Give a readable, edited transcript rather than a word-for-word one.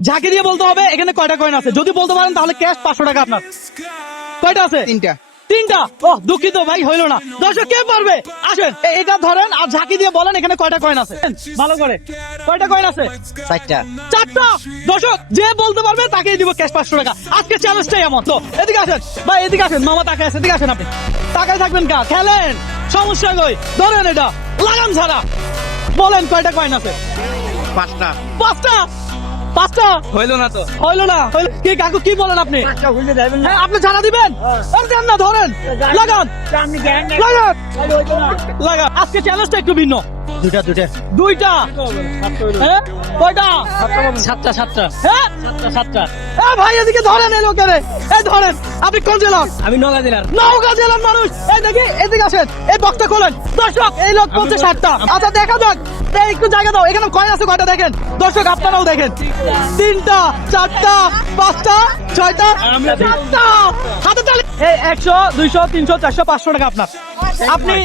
ঝাঁকি দিয়ে বলতে হবে এখানে কয়টা কয়েন আছে। যদি বলতে পারেন তাহলে ক্যাশ 500 টাকা আপনার। কয়টা আছে? তিনটা। তিনটা। ও দুঃখিত ভাই, হইলো না। দর্শক কে পারবে? আসেন এটা ধরেন আর ঝাঁকি দিয়ে বলেন এখানে কয়টা কয়েন আছে। ভালো করে কয়টা কয়েন আছে? চারটা। চারটা। দর্শক যে বলতে পারবে তাকেই দিব ক্যাশ 500 টাকা। আজকে চ্যালেঞ্জটাই এমন। তো এদিকে আসেন ভাই, এদিকে আসেন। মামা তাকায় আছে, এদিকে আসেন। আপনি তাকায় থাকবেন কা? খেলেন, সমস্যা কই? ধরেন এটা লাগাম ছাড়া। বলেন কয়টা কয়েন আছে? পাঁচটা। পাঁচটা। পাঁচটা হইলো না তো। হইলো না। হইলো কি কাকু, কি বলেন আপনি? হ্যাঁ, আপনি জানা দিবেন? দেন না, ধরেন লাগান লাগান লাগান। আজকে চ্যালেঞ্জটা একটু ভিন্ন। দুইটা দুইটা দুইটা। হ্যাঁ কয়টা? সাতটা। সাতটা। হ্যাঁ সাতটা। ভাই এদিকে ধরেন, এই লোকেরে এই ধরেন। আপনি কোন জেলার? আমি নগা দিলাম। নওগাঁ জেলার মানুষ। এই দেখি, এদিকে আসেন, এই বক্তা খোলেন। দর্শক এই লোক বলছে 7টা। আচ্ছা দেখা যাক, একটু জায়গা দাও। এখানে কয়েন আছে কয়টা দেখেন দর্শক, আপনারাও দেখেন। 3টা, 4টা, 5টা, 6টা, 7টা। হাতে তালি। এই 100, 200, 300, 400, 500 টাকা আপনার। আপনি